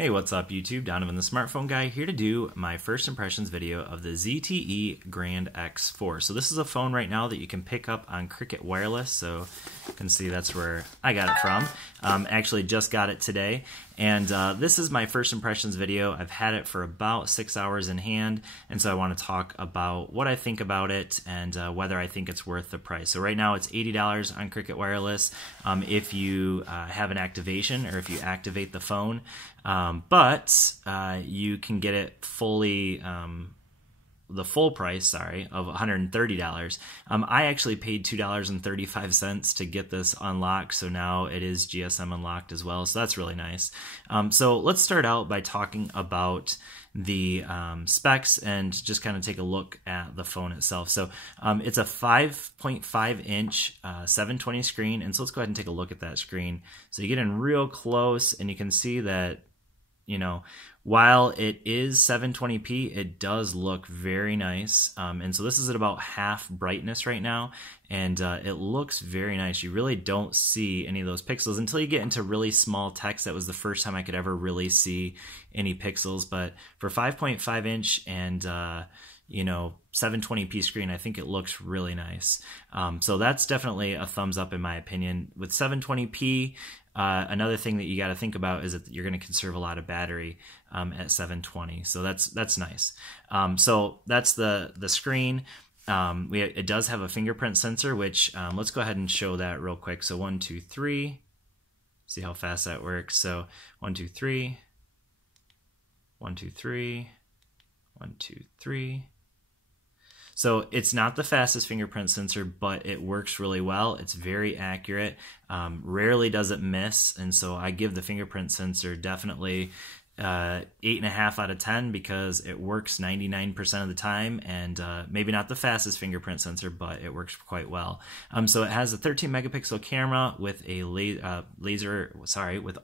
Hey, what's up YouTube? Donovan the Smartphone Guy here to do my first impressions video of the ZTE Grand X4. So this is a phone right now that you can pick up on Cricket Wireless, so you can see that's where I got it from. Actually just got it today, and this is my first impressions video. I've had it for about 6 hours in hand, and so I want to talk about what I think about it and whether I think it's worth the price. So right now it's $80 on Cricket Wireless if you have an activation or if you activate the phone. But you can get it fully, the full price, of $130. I actually paid $2.35 to get this unlocked, so now it is GSM unlocked as well, so that's really nice. So let's start out by talking about the specs and just kind of take a look at the phone itself. So it's a 5.5 inch 720 screen, and so let's go ahead and take a look at that screen. So you get in real close and you can see that, you know, while it is 720p, it does look very nice. And so this is at about half brightness right now, and it looks very nice. You really don't see any of those pixels until you get into really small text. That was the first time I could ever really see any pixels. But for 5.5 inch and you know, 720p screen, I think it looks really nice. So that's definitely a thumbs up in my opinion. With 720p, another thing that you got to think about is that you're going to conserve a lot of battery at 720, so that's nice. So that's the screen. It does have a fingerprint sensor, which let's go ahead and show that real quick. So 1, 2, 3. See how fast that works. So 1, 2, 3. 1, 2, 3. 1, 2, 3. So it's not the fastest fingerprint sensor, but it works really well. It's very accurate. Rarely does it miss, and so I give the fingerprint sensor definitely 8.5 out of 10 because it works 99% of the time, and maybe not the fastest fingerprint sensor, but it works quite well. So it has a 13 megapixel camera with a with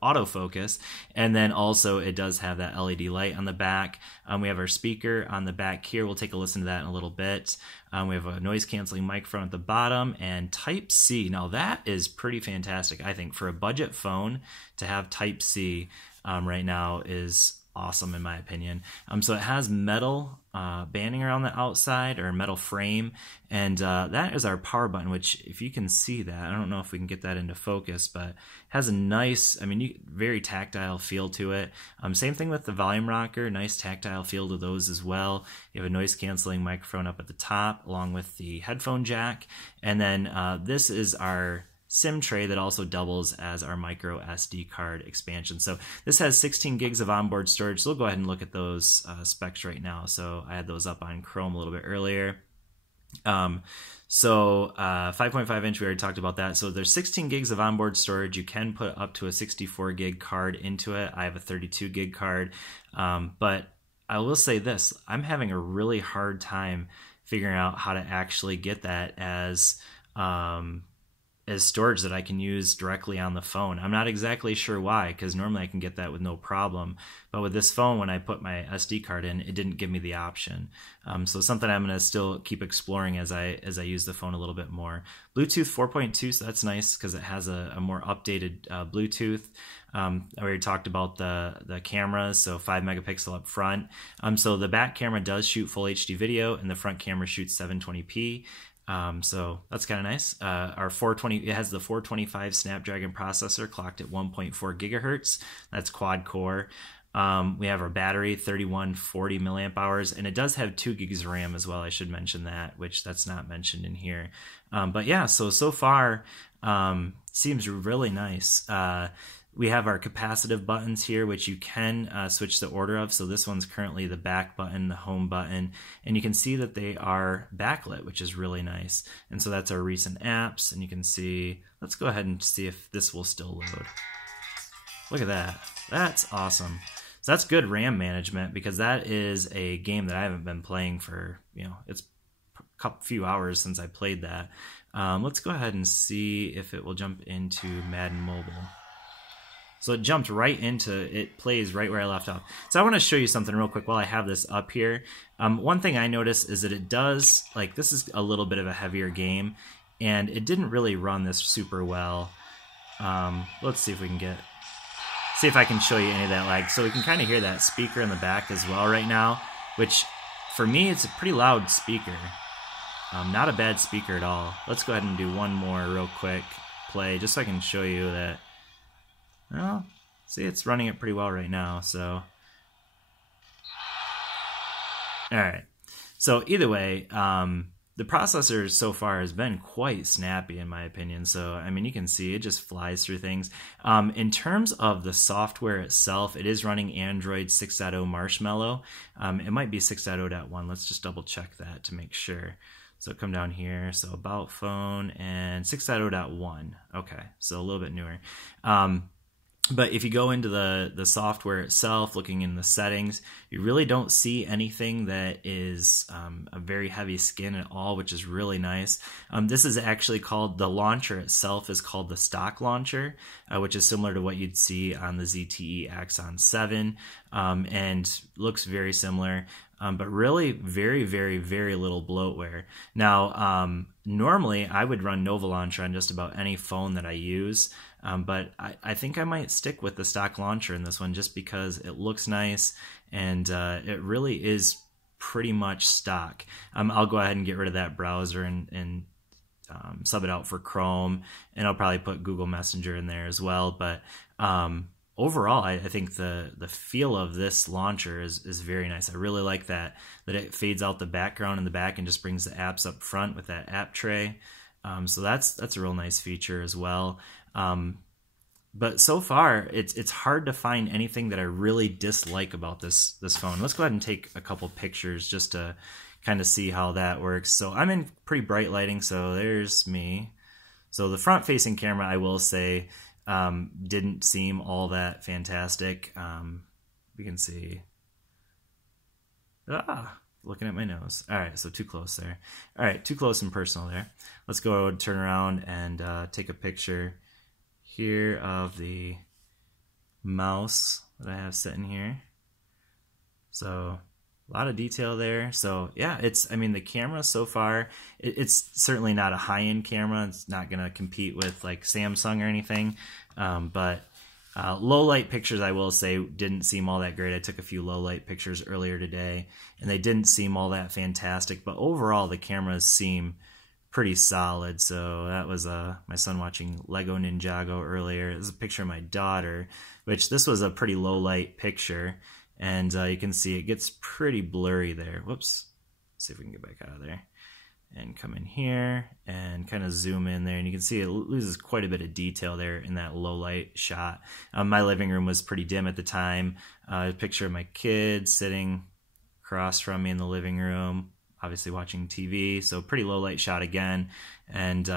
autofocus, and then also it does have that LED light on the back. We have our speaker on the back here. We'll take a listen to that in a little bit. We have a noise canceling microphone at the bottom and Type-C. Now that is pretty fantastic, I think, for a budget phone to have Type-C. Right now is awesome in my opinion. So it has metal banding around the outside, or metal frame, and that is our power button, which if you can see that, I don't know if we can get that into focus, but it has a nice, very tactile feel to it. Same thing with the volume rocker, nice tactile feel to those as well. You have a noise canceling microphone up at the top along with the headphone jack, and then this is our SIM tray that also doubles as our micro SD card expansion. So this has 16 gigs of onboard storage. So we'll go ahead and look at those specs right now. So I had those up on Chrome a little bit earlier. 5.5 inch, we already talked about that. So there's 16 gigs of onboard storage. You can put up to a 64 gig card into it. I have a 32 gig card. But I will say this, I'm having a really hard time figuring out how to actually get that as storage that I can use directly on the phone. I'm not exactly sure why, because normally I can get that with no problem. But with this phone, when I put my SD card in, it didn't give me the option. So something I'm going to still keep exploring as I use the phone a little bit more. Bluetooth 4.2, so that's nice because it has a more updated Bluetooth. I already talked about the cameras, so 5 megapixel up front. So the back camera does shoot full HD video, and the front camera shoots 720p. So that's kind of nice. Our 420, it has the 425 Snapdragon processor clocked at 1.4 gigahertz. That's quad core. We have our battery, 3140 milliamp hours, and it does have 2 gigs of RAM as well. I should mention that, which that's not mentioned in here. But yeah, so far, seems really nice. We have our capacitive buttons here, which you can switch the order of. So this one's currently the back button, the home button, and you can see that they are backlit, which is really nice. And so that's our recent apps, and you can see, let's go ahead and see if this will still load. Look at that, that's awesome. So that's good RAM management, because that is a game that I haven't been playing for, it's a few hours since I played that. Let's go ahead and see if it will jump into Madden Mobile. So it jumped right into, it plays right where I left off. So I want to show you something real quick while I have this up here. One thing I noticed is that it does, this is a little bit of a heavier game, and it didn't really run this super well. Let's see if we can get see if I can show you any of that lag. So we can kind of hear that speaker in the back as well right now, which for me, it's a pretty loud speaker. Not a bad speaker at all. Let's go ahead and do one more real quick play, just so I can show you that, well, see, it's running it pretty well right now, so. All right, so either way, the processor so far has been quite snappy in my opinion. So, I mean, you can see it just flies through things. In terms of the software itself, it is running Android 6.0 Marshmallow. It might be 6.0.1. Let's just double check that to make sure. So come down here, so about phone and 6.0.1. Okay, so a little bit newer. But if you go into the software itself, looking in the settings, you really don't see anything that is a very heavy skin at all, which is really nice. This is actually called, the launcher itself is called the stock launcher, which is similar to what you'd see on the ZTE Axon 7, and looks very similar. But really very, very, very little bloatware. Now, normally I would run Nova Launcher on just about any phone that I use, but I think I might stick with the stock launcher in this one just because it looks nice and it really is pretty much stock. I'll go ahead and get rid of that browser and sub it out for Chrome, and I'll probably put Google Messenger in there as well. But overall, I think the feel of this launcher is very nice. I really like that it fades out the background in the back and just brings the apps up front with that app tray. So that's a real nice feature as well. But so far, it's hard to find anything that I really dislike about this phone. Let's go ahead and take a couple pictures just to kind of see how that works. So I'm in pretty bright lighting, so there's me. So the front-facing camera, I will say, didn't seem all that fantastic. We can see, looking at my nose. All right, so too close there. All right, too close and personal there. Let's go turn around and take a picture here of the mouse that I have sitting here. So a lot of detail there. So yeah, I mean, the camera so far, it's certainly not a high-end camera. It's not gonna compete with like Samsung or anything. But low light pictures, I will say, didn't seem all that great. I took a few low light pictures earlier today and they didn't seem all that fantastic, but overall the cameras seem pretty solid. So that was my son watching Lego Ninjago earlier. This is a picture of my daughter, which this was a pretty low light picture. And you can see it gets pretty blurry there. Whoops. Let's see if we can get back out of there and come in here and kind of zoom in there. And you can see it loses quite a bit of detail there in that low light shot. My living room was pretty dim at the time. A picture of my kid sitting across from me in the living room, obviously watching TV. So pretty low light shot again. And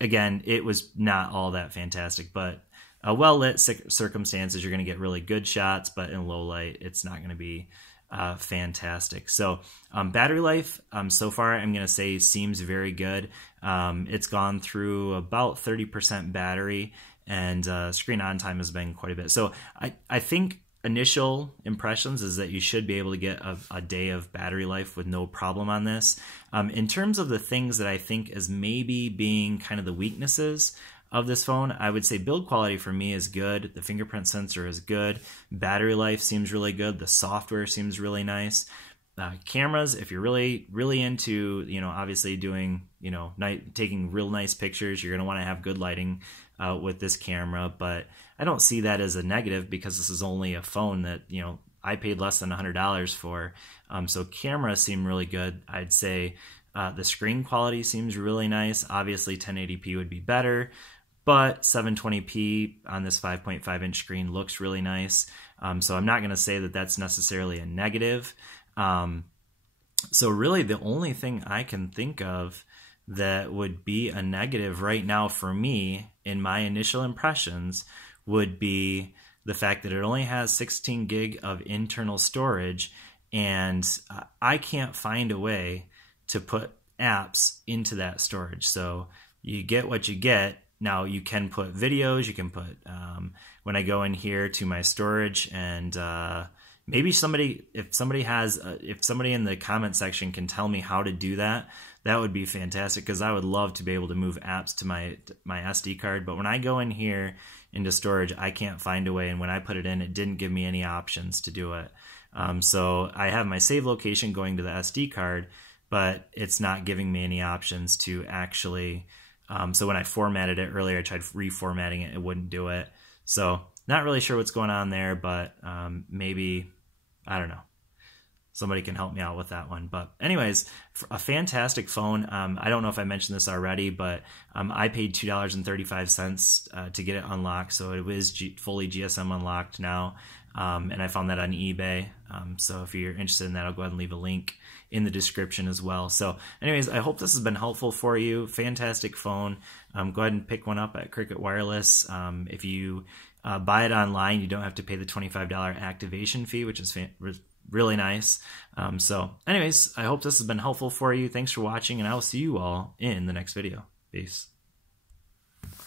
again, it was not all that fantastic, but well-lit circumstances, you're going to get really good shots, but in low light, it's not going to be fantastic. So battery life, so far, I'm going to say seems very good. It's gone through about 30% battery, and screen on time has been quite a bit. So I think initial impressions is that you should be able to get a day of battery life with no problem on this. In terms of the things that I think as maybe being kind of the weaknesses of this phone, I would say build quality for me is good. The fingerprint sensor is good. Battery life seems really good. The software seems really nice. Cameras, if you're really, really into, obviously doing, taking real nice pictures, you're going to want to have good lighting with this camera. But I don't see that as a negative because this is only a phone that, I paid less than $100 for. So cameras seem really good. I'd say the screen quality seems really nice. Obviously 1080p would be better, but 720p on this 5.5 inch screen looks really nice. So I'm not going to say that that's necessarily a negative. So really the only thing I can think of that would be a negative right now for me in my initial impressions would be the fact that it only has 16 gig of internal storage, and I can't find a way to put apps into that storage. So you get what you get. Now you can put videos, you can put, when I go in here to my storage, and maybe if somebody in the comment section can tell me how to do that, that would be fantastic, because I would love to be able to move apps to my SD card. But when I go in here into storage, I can't find a way, and when I put it in, it didn't give me any options to do it. So I have my save location going to the SD card, but it's not giving me any options to actually, so when I formatted it earlier, I tried reformatting it, it wouldn't do it. So not really sure what's going on there, but maybe, I don't know, somebody can help me out with that one. But anyways, a fantastic phone. I don't know if I mentioned this already, but I paid $2.35 to get it unlocked, so it is fully GSM unlocked now. And I found that on eBay. So if you're interested in that, I'll go ahead and leave a link in the description as well. So anyways, I hope this has been helpful for you. Fantastic phone. Go ahead and pick one up at Cricket Wireless. If you buy it online, you don't have to pay the $25 activation fee, which is really nice. So anyways, I hope this has been helpful for you. Thanks for watching, and I will see you all in the next video. Peace.